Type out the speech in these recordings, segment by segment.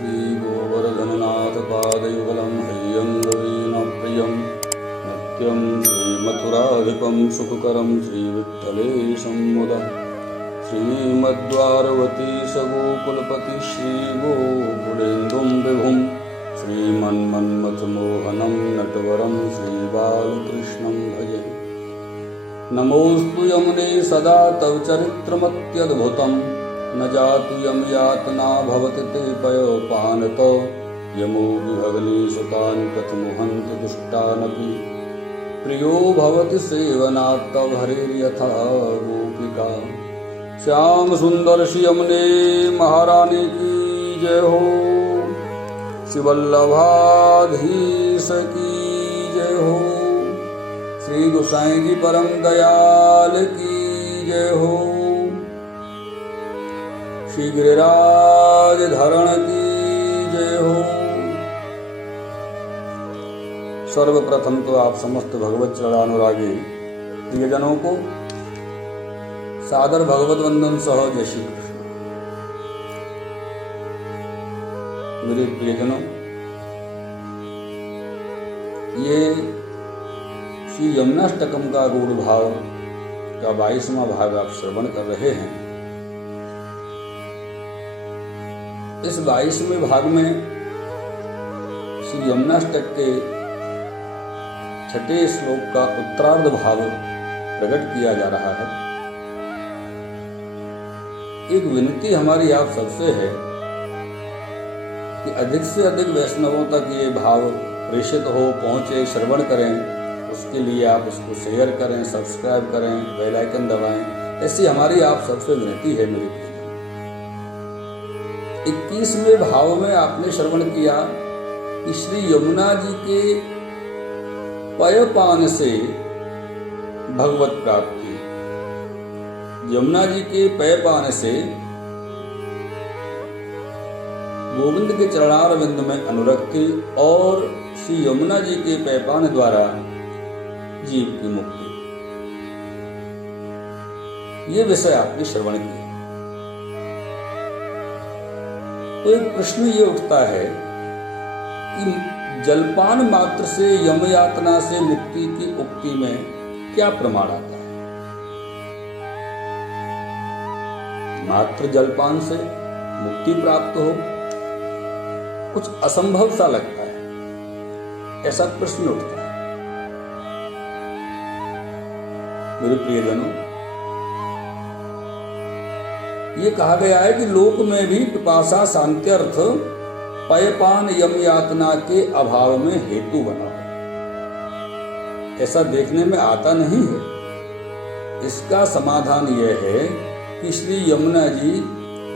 श्रीगोवर्धननाथपादयुगलं हैयङ्गवीणप्रियं नित्यं श्रीमथुराधिपं सुखकरं श्रीविठ्ठलेशं मुदा श्रीमद्वारवती सगोकुलपति श्रीगोकुलेन्दुं विभुं श्रीमन्मन्मथमोहनं नटवरं श्रीबालकृष्णं भजे। नमोऽस्तु यमुने सदा तव चरित्रमत्यद्भुतं न जातु यम यातना भवति ते पयोपानतो यमो विभगनीसुतान् कथमुहन्ति दुष्टानपि प्रियो भवति सेवनात् तव हरेर्यथा गोपिका। श्याम सुंदर श्री यमुने महारानी की जय हो, शिवल्लभाधीश की जय हो, श्री गोसाई जी परम दयाल की जय हो, श्री गिरिराज धरण की जय हो। सर्वप्रथम तो आप समस्त भगवत चरणानुरागी प्रियजनों को सादर भगवत वंदन सह जय श्री कृष्ण। मेरे प्रियजनों, ये श्री यमुनाष्टकम का गूढ़ भाव का 22वां भाग आप श्रवण कर रहे हैं। इस 22वें भाग में श्री यमुनाष्टक के 6ठे श्लोक का उत्तरार्ध भाव प्रकट किया जा रहा है। एक विनती हमारी आप सबसे है कि अधिक से अधिक वैष्णवों तक ये भाव प्रेषित हो, पहुंचे, श्रवण करें। उसके लिए आप इसको शेयर करें, सब्सक्राइब करें, बेल आइकन दबाएं। ऐसी हमारी आप सबसे विनती है मेरे प्रिय। 21वें भाव में आपने श्रवण किया कि श्री यमुना जी के पयपान से भगवत प्राप्ति, यमुना जी के पयपान से गोविंद के चरणारविंद में अनुरक्ति और श्री यमुना जी के पयपान द्वारा जीव की मुक्ति, ये विषय आपने श्रवण किया। तो एक प्रश्न ये उठता है कि जलपान मात्र से यम यातना से मुक्ति की उक्ति में क्या प्रमाण आता है? मात्र जलपान से मुक्ति प्राप्त हो, कुछ असंभव सा लगता है, ऐसा प्रश्न उठता है। मेरे प्रियजनों, ये कहा गया है कि लोक में भी पिपासा शांत्यर्थ पयपान यम यातना के अभाव में हेतु बना है। ऐसा देखने में आता नहीं है। इसका समाधान यह है कि श्री यमुना जी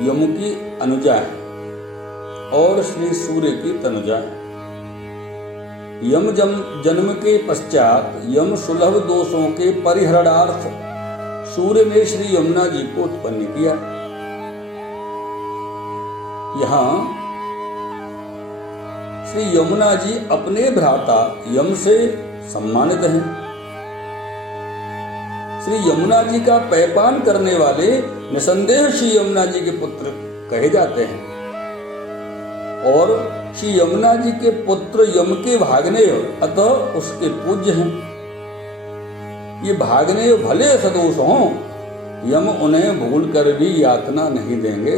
यम की अनुजा है और श्री सूर्य की तनुजा है। यम जन्म के पश्चात यम सुलभ दोषों के परिहरणार्थ सूर्य ने श्री यमुना जी को उत्पन्न किया। यहाँ श्री यमुना जी अपने भ्राता यम से सम्मानित हैं। श्री यमुना जी का पयपान करने वाले निसंदेह श्री यमुना जी के पुत्र कहे जाते हैं और श्री यमुना जी के पुत्र यम के भागनेय अतः उसके पूज्य हैं। ये भागनेय भले सदोष हों, यम उन्हें भूल कर भी यातना नहीं देंगे।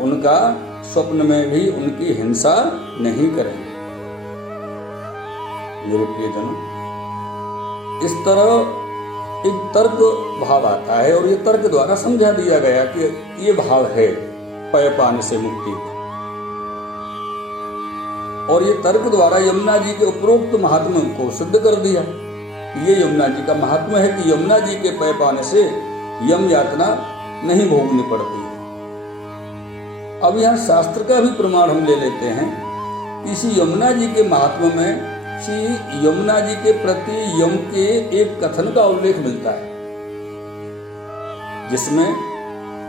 उनका स्वप्न में भी उनकी हिंसा नहीं करेंगे। मेरे प्रियजनों, इस तरह एक तर्क भाव आता है और ये तर्क द्वारा समझा दिया गया कि ये भाव है पयपान से मुक्ति का। और ये तर्क द्वारा यमुना जी के उपरोक्त महात्म्य को सिद्ध कर दिया। ये यमुना जी का महात्म्य है कि यमुना जी के पयपान से यम यातना नहीं भोगनी पड़ती है। अब यहाँ शास्त्र का भी प्रमाण हम ले लेते हैं। इसी यमुना जी के महात्म्य में श्री यमुना जी के प्रति यम के एक कथन का उल्लेख मिलता है, जिसमें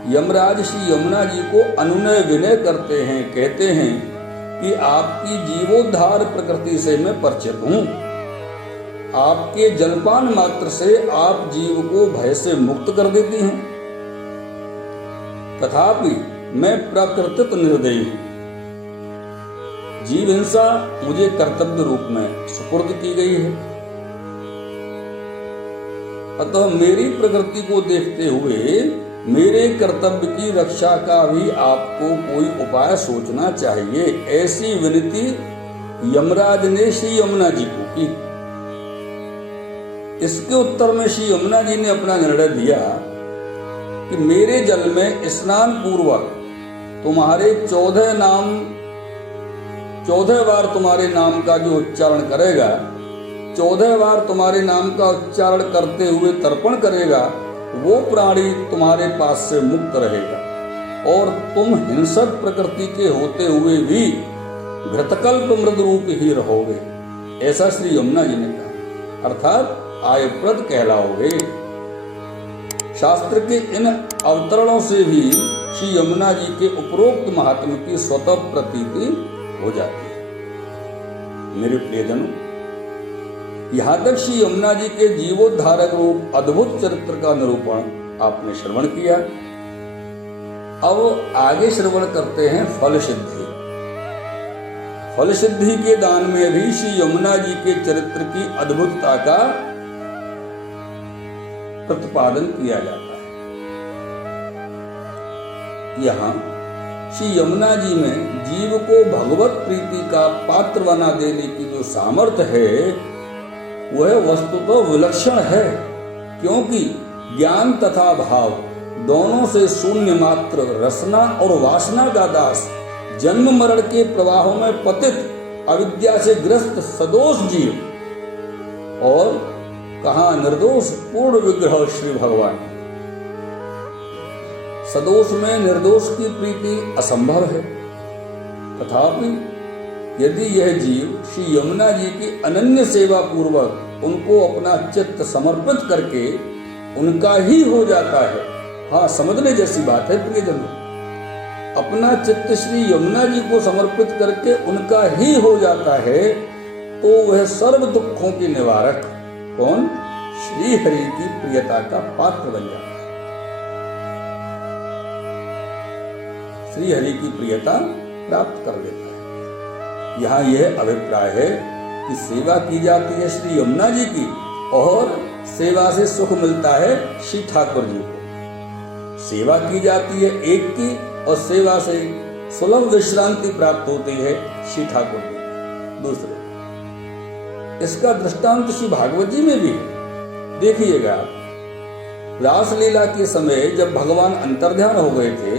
यमराज श्री यमुना जी को अनुनय विनय करते हैं, कहते हैं कि आपकी जीवोद्धार प्रकृति से मैं परिचित हूं। आपके जलपान मात्र से आप जीव को भय से मुक्त कर देती हैं। तथापि मैं प्राकृतिक निर्दयी हूं। जीव हिंसा मुझे कर्तव्य रूप में सुपुर्द की गई है, अतः मेरी प्रकृति को देखते हुए मेरे कर्तव्य की रक्षा का भी आपको कोई उपाय सोचना चाहिए। ऐसी विनती यमराज ने श्री यमुना जी को की। इसके उत्तर में श्री यमुना जी ने अपना निर्णय दिया कि मेरे जल में स्नान पूर्वक तुम्हारे 14 बार तुम्हारे नाम का जो उच्चारण करेगा, 14 बार तुम्हारे नाम का उच्चारण करते हुए तर्पण करेगा, वो प्राणी तुम्हारे पास से मुक्त रहेगा और तुम हिंसक प्रकृति के होते हुए भी घृतकल्प मृद रूप ही रहोगे। ऐसा श्री यमुना जी ने कहा, अर्थात आयुप्रद कहलाओगे। शास्त्र के इन अवतरणों से भी श्री यमुना जी के उपरोक्त महात्म्य की स्वतः प्रतीति हो जाती है। मेरे प्रियजनों, यहाँ तक श्री यमुना जी के जीवोद्धारक रूप अद्भुत चरित्र का निरूपण आपने श्रवण किया। अब आगे श्रवण करते हैं फल सिद्धि। फल सिद्धि के दान में भी श्री यमुना जी के चरित्र की अद्भुतता का प्रतिपादन किया जाता है। यहाँ श्री यमुना जी में जीव को भगवत प्रीति का पात्र बना देने की जो सामर्थ्य है वह वस्तुतः विलक्षण है, क्योंकि ज्ञान तथा भाव दोनों से शून्य मात्र रसना और वासना का दास, जन्म मरण के प्रवाहों में पतित अविद्या से ग्रस्त सदोष जीव और कहा निर्दोष पूर्ण विग्रह श्री भगवान। सदोष में निर्दोष की प्रीति असंभव है, तथापि यदि यह जीव श्री यमुना जी की अनन्य सेवा पूर्वक उनको अपना चित्त समर्पित करके उनका ही हो जाता है। हाँ, समझने जैसी बात है प्रियजनों, अपना चित्त श्री यमुना जी को समर्पित करके उनका ही हो जाता है तो वह सर्व दुखों की निवारक कौन? श्री हरि की प्रियता का पात्र बन जाता है। श्री हरि की प्रियता प्राप्त कर लेता है। यहाँ यह अभिप्राय है कि सेवा की जाती है श्री यमुना जी की और सेवा से सुख मिलता है श्री ठाकुर जी को। सेवा की जाती है एक की और सेवा से सुलभ विश्रांति प्राप्त होती है श्री ठाकुर जी दूसरे। इसका दृष्टांत श्री भागवत जी में भी है। देखिएगा, रासलीला के समय जब भगवान अंतर्ध्यान हो गए थे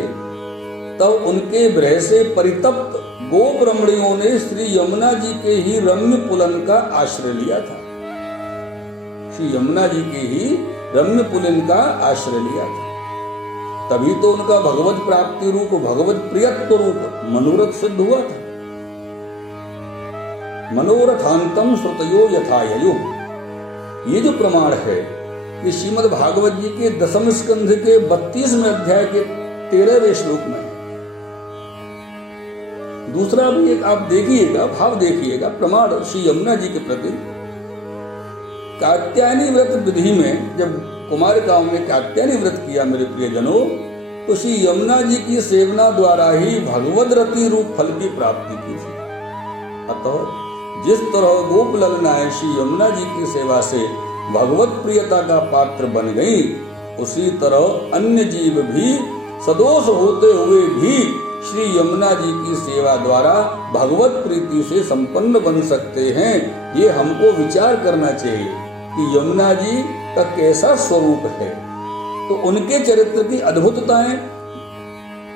तब उनके विरह से परितप्त गोप रमणियों ने श्री यमुना जी के ही रम्य पुलन का आश्रय लिया था। श्री यमुना जी के ही रम्य पुलन का आश्रय लिया था, तभी तो उनका भगवत प्राप्ति रूप, भगवत प्रियत्व रूप मनोरथ सिद्ध हुआ था। मनोरथांतम श्रुतयो यथाययो, ये जो प्रमाण है ये श्रीमद् भागवत जी के 10वें स्कंध के 32वें अध्याय के 13वें श्लोक में है। दूसरा भी एक आप देखिएगा, भाव देखिएगा, प्रमाण श्री यमुना जी के प्रति। कात्यायनी व्रत विधि में जब कुमारिकाओं ने कात्यायनी व्रत किया मेरे प्रियजनों, तो श्री यमुना जी की सेवना द्वारा ही भगवद रति रूप फल की प्राप्ति की थी। अतः जिस तरह गोप ललनाएं श्री यमुना जी की सेवा से भगवत प्रियता का पात्र बन गई, उसी तरह अन्य जीव भी सदोष होते हुए भी श्री यमुना जी की सेवा द्वारा भगवत प्रीति से संपन्न बन सकते हैं। ये हमको विचार करना चाहिए कि यमुना जी का कैसा स्वरूप है। तो उनके चरित्र की अद्भुतताएं,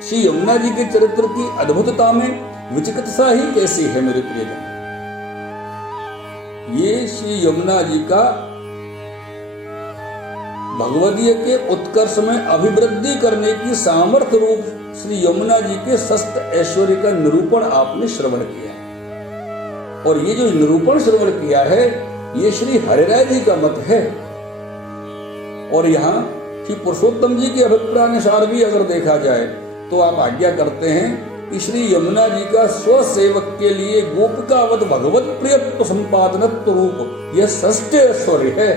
श्री यमुना जी के चरित्र की अद्भुतता में विचिकित्सा ही कैसी है मेरे प्रियजन। ये श्री यमुना जी का भगवदीय के उत्कर्ष में अभिवृद्धि करने की सामर्थ्य रूप श्री यमुना जी के सस्त ऐश्वर्य का निरूपण आपने श्रवण किया, और ये जो निरूपण श्रवण किया है ये श्री हरिराय जी का मत है। और यहाँ श्री पुरुषोत्तम जी के अभिप्राय अनुसार भी अगर देखा जाए तो आप आज्ञा करते हैं कि श्री यमुना जी का स्वसेवक के लिए गोपिकावत भगवत प्रियत्व संपादनत्व रूप यह सष्ट ऐश्वर्य है,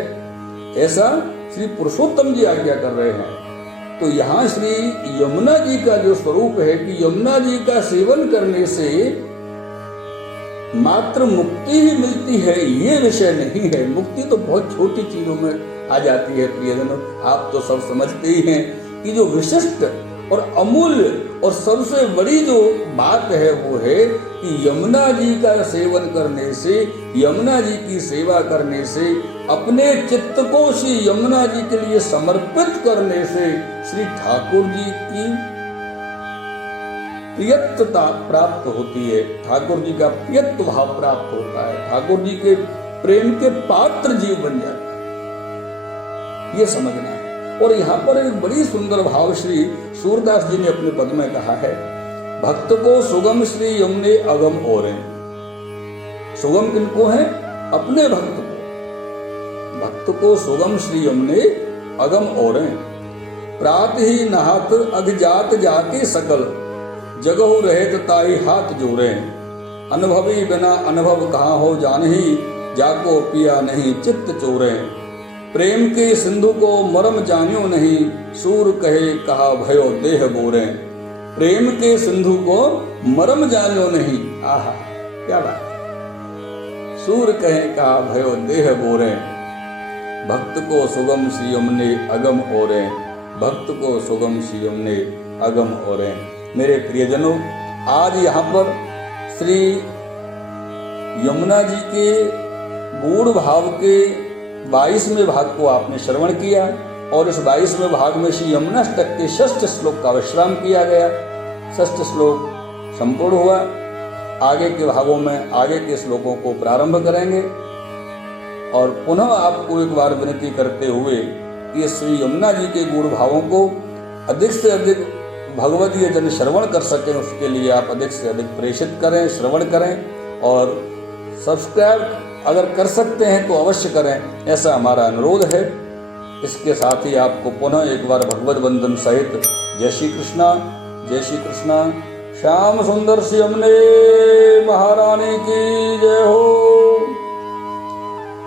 ऐसा श्री पुरुषोत्तम जी आज्ञा कर रहे हैं। तो यहाँ श्री यमुना जी का जो स्वरूप है कि यमुना जी का सेवन करने से मात्र मुक्ति ही मिलती है, ये विषय नहीं है। मुक्ति तो बहुत छोटी चीजों में आ जाती है प्रियजनों, आप तो सब समझते ही हैं कि जो विशिष्ट और अमूल्य और सबसे बड़ी जो बात है वो है कि यमुना जी का सेवन करने से, यमुना जी की सेवा करने से, अपने चित्त को श्री यमुना जी के लिए समर्पित करने से श्री ठाकुर जी की प्रियत्वता प्राप्त होती है, ठाकुर जी का प्रियत्व भाव प्राप्त होता है, ठाकुर जी के प्रेम के पात्र जीव बन जाता है, ये समझना है। और यहाँ पर एक बड़ी सुंदर भाव श्री सूरदास जी ने अपने पद में कहा है, भक्त को सुगम श्री यमुने अगम ओरे। सुगम किनको है? अपने भक्त को। भक्त को सुगम श्री यमुने अगम ओरे। प्रात ही नहात अगजात जाके सकल, जगहु रहे ताई हाथ जोड़े। अनुभवी बिना अनुभव कहाँ हो जानही, जाको पिया नहीं चित्त चोरे। प्रेम के सिंधु को मरम जानियो नहीं, सूर कहे कहा भयो देह बोरे। प्रेम के सिंधु को मरम जानियो नहीं, आहा क्या बात, सूर कहे कहा भयो देह बोरे। भक्त को सुगम श्री यमुने अगम ओरे, भक्त को सुगम श्री यमुने अगम ओरे। मेरे प्रियजनों, आज यहाँ पर श्री यमुना जी के गूढ़ भाव के 22वें भाग को आपने श्रवण किया और इस 22वें भाग में श्री यमुनाष्टक के 6ठ श्लोक का विश्राम किया गया। 6ठ श्लोक संपूर्ण हुआ। आगे के भागों में आगे के श्लोकों को प्रारंभ करेंगे और पुनः आपको एक बार विनती करते हुए कि श्री यमुना जी के गूढ़ भावों को अधिक से अधिक भगवदीय जन श्रवण कर सकें, उसके लिए आप अधिक से अधिक प्रेषित करें, श्रवण करें और सब्सक्राइब अगर कर सकते हैं तो अवश्य करें, ऐसा हमारा अनुरोध है। इसके साथ ही आपको पुनः एक बार भगवद वंदन सहित जय श्री कृष्णा, जय श्री कृष्णा। श्याम सुंदर श्री यमुने महारानी की जय हो,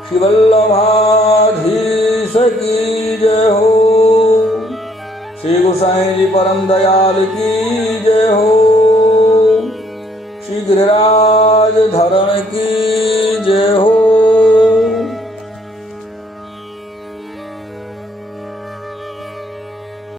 श्री वल्लभाधीश की जय हो, श्री गोसाई जी परम दयाल की जय हो, श्री गिरिराज धरण की